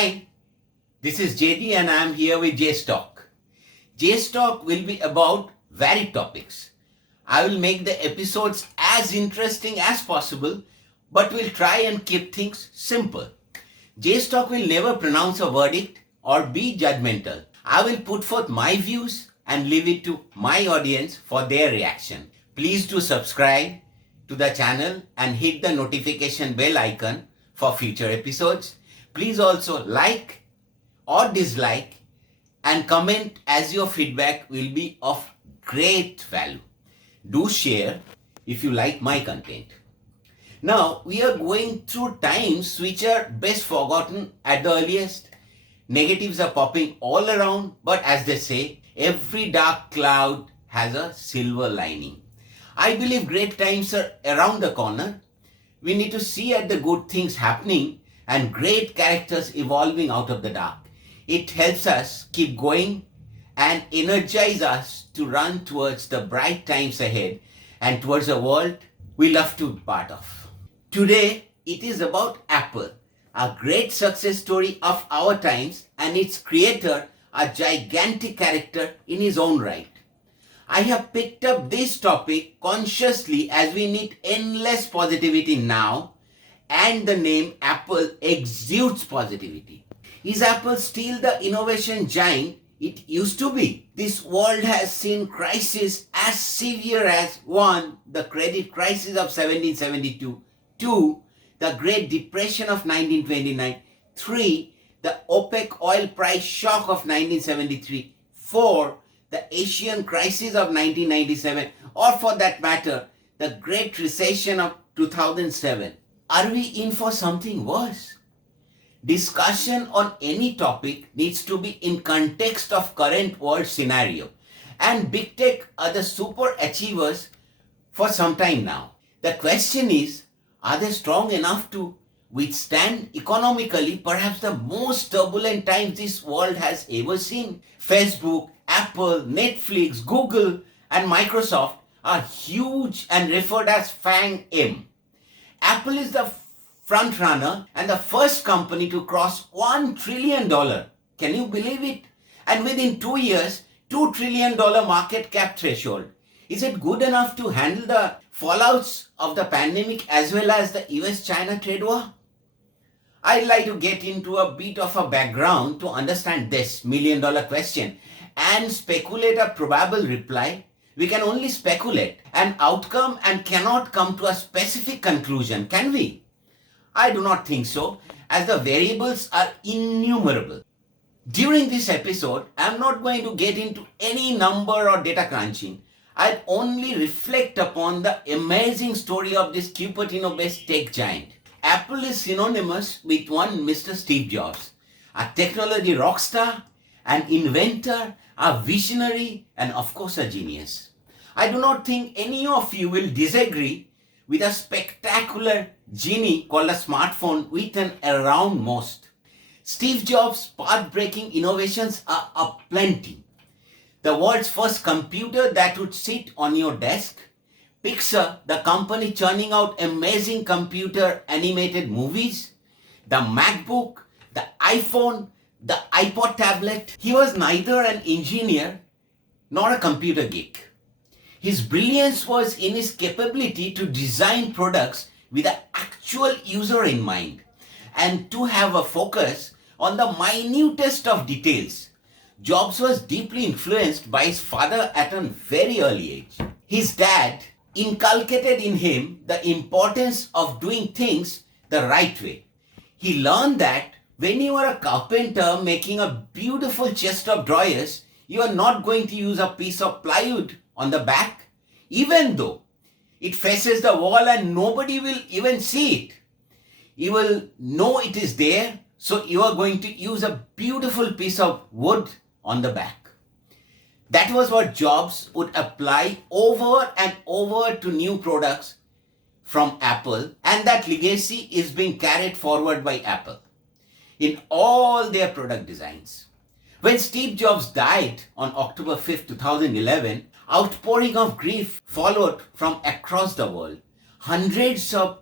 Hi, this is JD and I am here with JStalk. JStalk will be about varied topics. I will make the episodes as interesting as possible, but will try and keep things simple. JStalk will never pronounce a verdict or be judgmental. I will put forth my views and leave it to my audience for their reaction. Please do subscribe to the channel and hit the notification bell icon for future episodes. Please also like or dislike and comment, as your feedback will be of great value. Do share if you like my content. Now, we are going through times which are best forgotten at the earliest. Negatives are popping all around, but as they say, every dark cloud has a silver lining. I believe great times are around the corner. We need to see at the good things happening and great characters evolving out of the dark. It helps us keep going and energize us to run towards the bright times ahead and towards a world we love to be part of. Today, it is about Apple, a great success story of our times, and its creator, a gigantic character in his own right. I have picked up this topic consciously as we need endless positivity now, and the name Apple exudes positivity. Is Apple still the innovation giant it used to be? This world has seen crises as severe as 1. The credit crisis of 1772, 2. The Great Depression of 1929, 3. The OPEC oil price shock of 1973, 4. The Asian crisis of 1997, or for that matter, the Great Recession of 2007. Are we in for something worse? Discussion on any topic needs to be in context of current world scenario, and big tech are the super achievers for some time now. The question is, are they strong enough to withstand economically perhaps the most turbulent times this world has ever seen? Facebook, Apple, Netflix, Google and Microsoft are huge and referred as FANG-M. Apple is the front runner and the first company to cross $1 trillion. Can you believe it? And within 2 years, $2 trillion market cap threshold. Is it good enough to handle the fallouts of the pandemic as well as the US-China trade war? I'd like to get into a bit of a background to understand this $1 million question and speculate a probable reply. We can only speculate an outcome and cannot come to a specific conclusion, can we? I do not think so, as the variables are innumerable. During this episode, I am not going to get into any number or data crunching. I'll only reflect upon the amazing story of this Cupertino-based tech giant. Apple is synonymous with one Mr. Steve Jobs, a technology rockstar, an inventor, a visionary, and of course a genius. I do not think any of you will disagree with a spectacular genie called a smartphone with an around most. Steve Jobs' path-breaking innovations are aplenty. The world's first computer that would sit on your desk, Pixar, the company churning out amazing computer animated movies, the MacBook, the iPhone, the iPod tablet. He was neither an engineer nor a computer geek. His brilliance was in his capability to design products with the actual user in mind and to have a focus on the minutest of details. Jobs was deeply influenced by his father at a very early age. His dad inculcated in him the importance of doing things the right way. He learned that when you are a carpenter making a beautiful chest of drawers, you are not going to use a piece of plywood on the back, even though it faces the wall and nobody will even see it. You will know it is there, so you are going to use a beautiful piece of wood on the back. That was what Jobs would apply over and over to new products from Apple, and that legacy is being carried forward by Apple in all their product designs. When Steve Jobs died on October 5, 2011, outpouring of grief followed from across the world. Hundreds of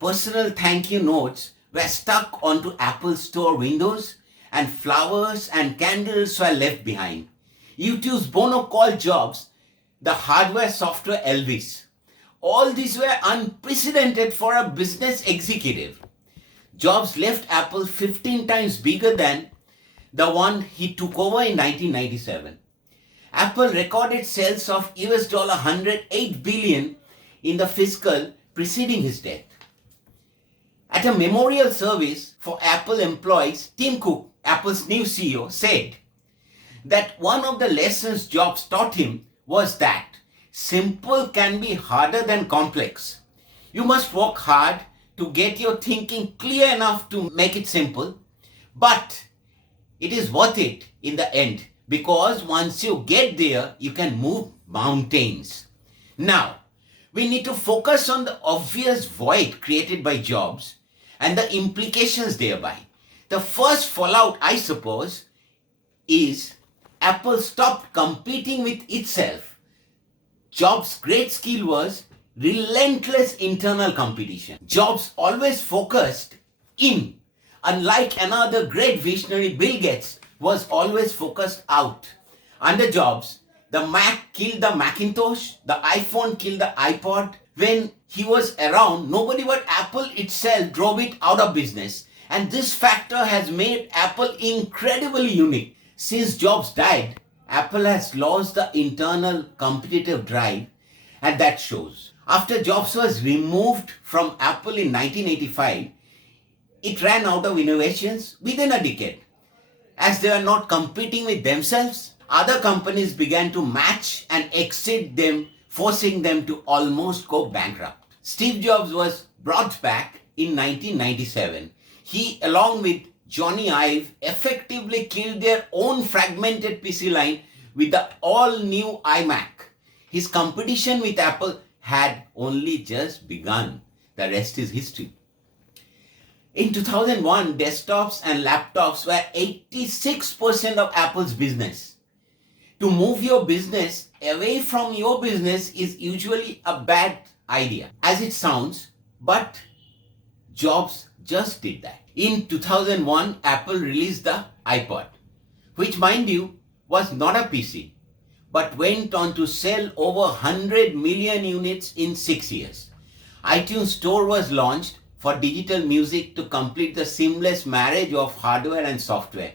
personal thank you notes were stuck onto Apple Store windows, and flowers and candles were left behind. YouTube's Bono called Jobs the hardware software Elvis. All these were unprecedented for a business executive. Jobs left Apple 15 times bigger than the one he took over in 1997. Apple recorded sales of US $108 billion in the fiscal preceding his death. At a memorial service for Apple employees, Tim Cook, Apple's new CEO, said that one of the lessons Jobs taught him was that simple can be harder than complex. You must work hard to get your thinking clear enough to make it simple, but it is worth it in the end because once you get there, you can move mountains. Now, we need to focus on the obvious void created by Jobs and the implications thereby. The first fallout, I suppose, is Apple stopped competing with itself. Jobs' great skill was relentless internal competition. Jobs always focused in. Unlike another great visionary, Bill Gates was always focused out. Under Jobs, the Mac killed the Macintosh, the iPhone killed the iPod. When he was around, nobody but Apple itself drove it out of business. And this factor has made Apple incredibly unique. Since Jobs died, Apple has lost the internal competitive drive, and that shows. After Jobs was removed from Apple in 1985, it ran out of innovations within a decade. As they were not competing with themselves, other companies began to match and exceed them, forcing them to almost go bankrupt. Steve Jobs was brought back in 1997. He, along with Johnny Ive, effectively killed their own fragmented PC line with the all-new iMac. His competition with Apple had only just begun. The rest is history. In 2001, desktops and laptops were 86% of Apple's business. To move your business away from your business is usually a bad idea, as it sounds, but Jobs just did that. In 2001, Apple released the iPod, which, mind you, was not a PC, but went on to sell over 100 million units in 6 years. iTunes Store was launched for digital music to complete the seamless marriage of hardware and software.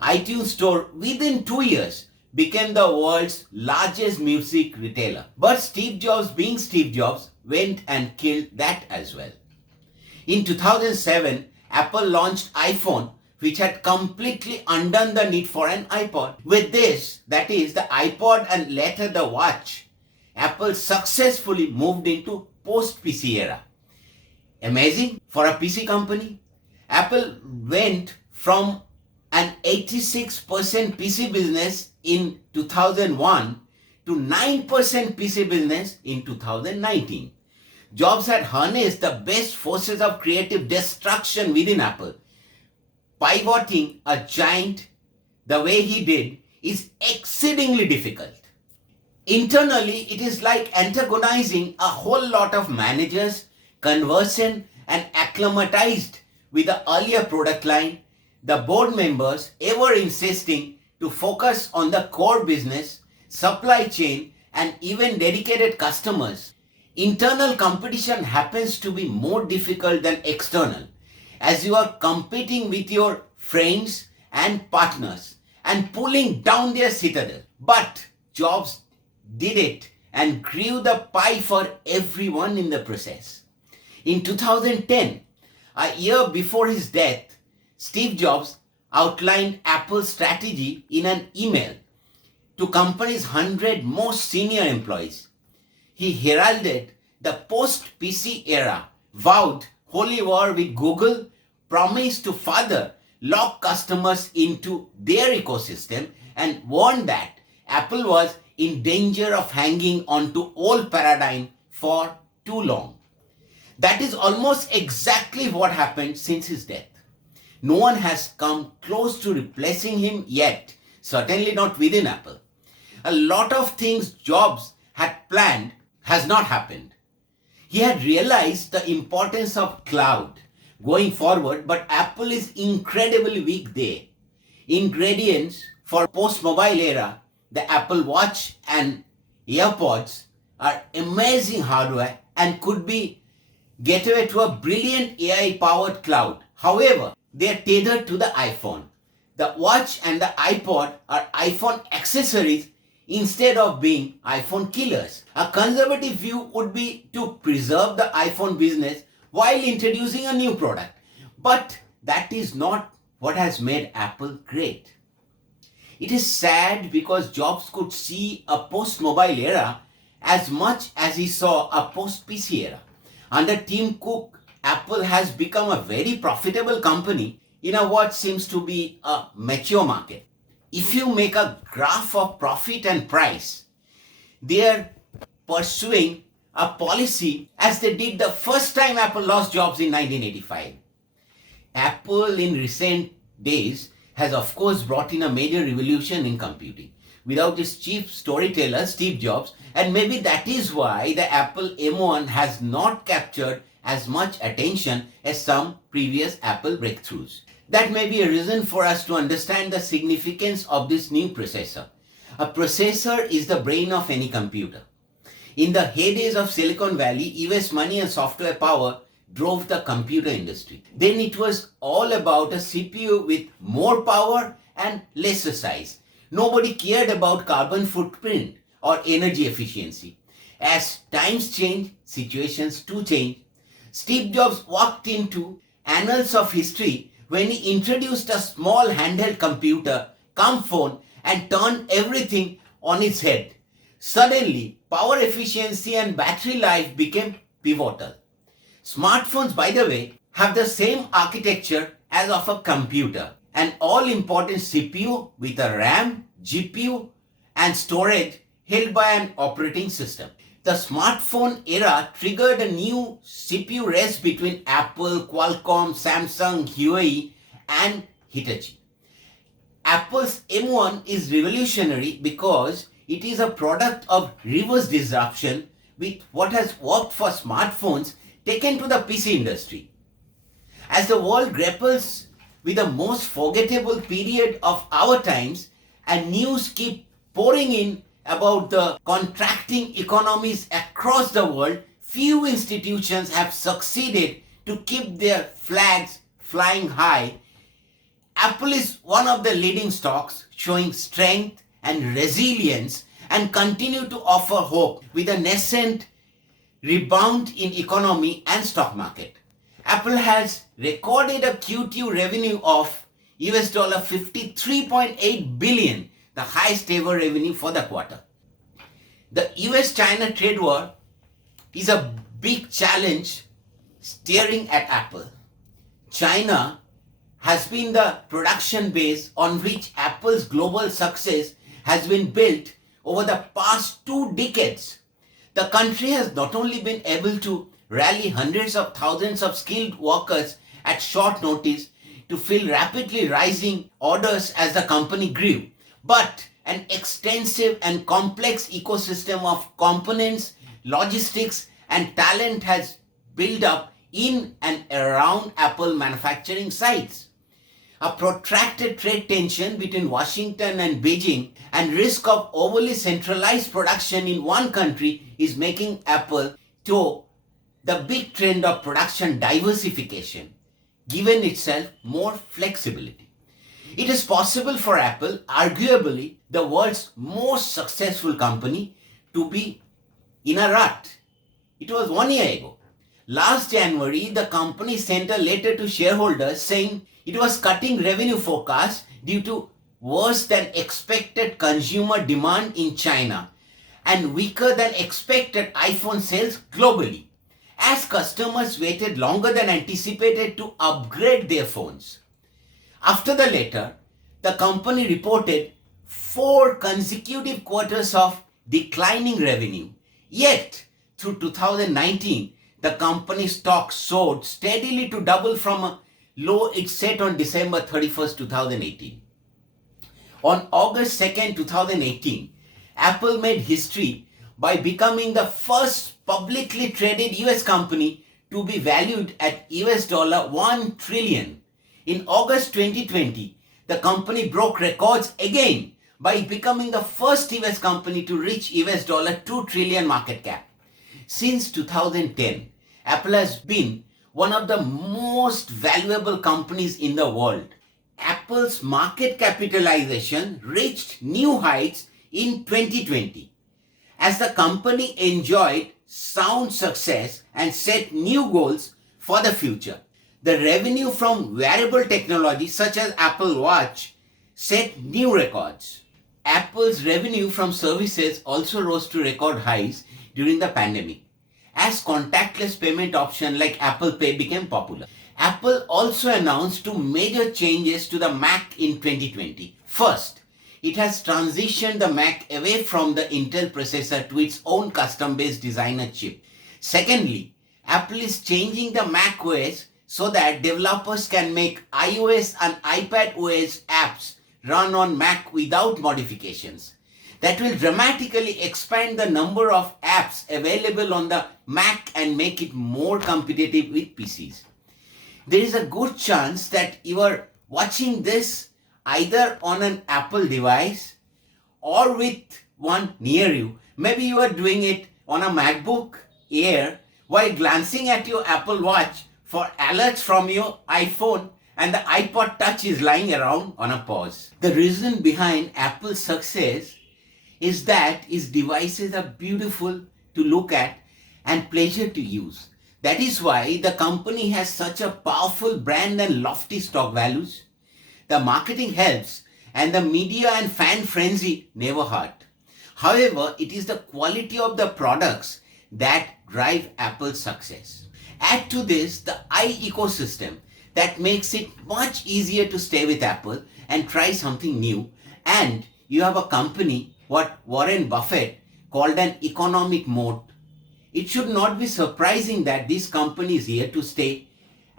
iTunes Store, within 2 years, became the world's largest music retailer. But Steve Jobs, being Steve Jobs, went and killed that as well. In 2007, Apple launched iPhone, which had completely undone the need for an iPod. With this, that is the iPod and later the watch, Apple successfully moved into post-PC era. Amazing for a PC company. Apple went from an 86% PC business in 2001 to 9% PC business in 2019. Jobs had harnessed the best forces of creative destruction within Apple. Pivoting a giant the way he did is exceedingly difficult. Internally, it is like antagonizing a whole lot of managers conversant and acclimatized with the earlier product line, the board members ever insisting to focus on the core business, supply chain, and even dedicated customers. Internal competition happens to be more difficult than external, as you are competing with your friends and partners and pulling down their citadel. But Jobs did it and grew the pie for everyone in the process. In 2010, a year before his death, Steve Jobs outlined Apple's strategy in an email to company's 100 most senior employees. He heralded the post-PC era, vowed holy war with Google, promised to further lock customers into their ecosystem, and warned that Apple was in danger of hanging on to old paradigm for too long. That is almost exactly what happened since his death. No one has come close to replacing him yet, certainly not within Apple. A lot of things Jobs had planned has not happened. He had realized the importance of cloud, going forward, but Apple is incredibly weak there. Ingredients for post-mobile era, the Apple Watch and AirPods are amazing hardware and could be gateway to a brilliant AI-powered cloud. However, they are tethered to the iPhone. The watch and the iPod are iPhone accessories instead of being iPhone killers. A conservative view would be to preserve the iPhone business while introducing a new product. But that is not what has made Apple great. It is sad because Jobs could see a post-mobile era as much as he saw a post-PC era. Under Tim Cook, Apple has become a very profitable company in a what seems to be a mature market. If you make a graph of profit and price, they are pursuing a policy as they did the first time Apple lost Jobs in 1985. Apple in recent days has of course brought in a major revolution in computing without its chief storyteller Steve Jobs, and maybe that is why the Apple M1 has not captured as much attention as some previous Apple breakthroughs. That may be a reason for us to understand the significance of this new processor. A processor is the brain of any computer. In the heydays of Silicon Valley, US money and software power drove the computer industry. Then it was all about a CPU with more power and lesser size. Nobody cared about carbon footprint or energy efficiency. As times change, situations too change. Steve Jobs walked into annals of history when he introduced a small handheld computer, cum phone, and turned everything on its head. Suddenly, power efficiency and battery life became pivotal. Smartphones, by the way, have the same architecture as of a computer, an all-important CPU with a RAM, GPU, and storage held by an operating system. The smartphone era triggered a new CPU race between Apple, Qualcomm, Samsung, Huawei, and Hitachi. Apple's M1 is revolutionary because it is a product of reverse disruption with what has worked for smartphones taken to the PC industry. As the world grapples with the most forgettable period of our times and news keep pouring in about the contracting economies across the world, few institutions have succeeded to keep their flags flying high. Apple is one of the leading stocks showing strength and resilience and continue to offer hope with a nascent rebound in economy and stock market. Apple has recorded a Q2 revenue of US dollar 53.8 billion, the highest ever revenue for the quarter. The US-China trade war is a big challenge staring at Apple. China has been the production base on which Apple's global success has been built over the past 2 decades. The country has not only been able to rally hundreds of thousands of skilled workers at short notice to fill rapidly rising orders as the company grew, but an extensive and complex ecosystem of components, logistics, and talent has built up in and around Apple manufacturing sites. A protracted trade tension between Washington and Beijing and risk of overly centralized production in one country is making Apple toe the big trend of production diversification, given itself more flexibility. It is possible for Apple, arguably the world's most successful company, to be in a rut. It was 1 year ago. Last January, the company sent a letter to shareholders saying it was cutting revenue forecasts due to worse than expected consumer demand in China and weaker than expected iPhone sales globally, as customers waited longer than anticipated to upgrade their phones. After the letter, the company reported 4 consecutive quarters of declining revenue. Yet, through 2019, the company's stock soared steadily to double from a low it set on December 31st, 2018. On August 2nd, 2018, Apple made history by becoming the first publicly traded US company to be valued at US dollar 1 trillion. In August 2020, the company broke records again by becoming the first US company to reach US dollar 2 trillion market cap. Since 2010, Apple has been one of the most valuable companies in the world. Apple's market capitalization reached new heights in 2020 as the company enjoyed sound success and set new goals for the future. The revenue from wearable technology such as Apple Watch set new records. Apple's revenue from services also rose to record highs during the pandemic as contactless payment option like Apple Pay became popular. Apple also announced two major changes to the Mac in 2020. First, it has transitioned the Mac away from the Intel processor to its own custom-based designer chip. Secondly, Apple is changing the Mac OS so that developers can make iOS and iPadOS apps run on Mac without modifications. That will dramatically expand the number of apps available on the Mac and make it more competitive with PCs. There is a good chance that you are watching this either on an Apple device or with one near you. Maybe you are doing it on a MacBook Air while glancing at your Apple Watch for alerts from your iPhone, and the iPod Touch is lying around on a pause. The reason behind Apple's success is that its devices are beautiful to look at and pleasure to use. That is why the company has such a powerful brand and lofty stock values. The marketing helps and the media and fan frenzy never hurt. However, it is the quality of the products that drive Apple's success. Add to this the ecosystem that makes it much easier to stay with Apple and try something new, and you have a company what Warren Buffett called an economic moat. It should not be surprising that this company is here to stay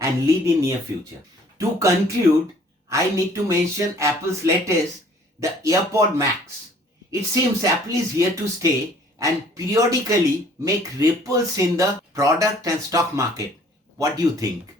and lead in near future. To conclude, I need to mention Apple's latest, the AirPod Max. It seems Apple is here to stay and periodically make ripples in the product and stock market. What do you think?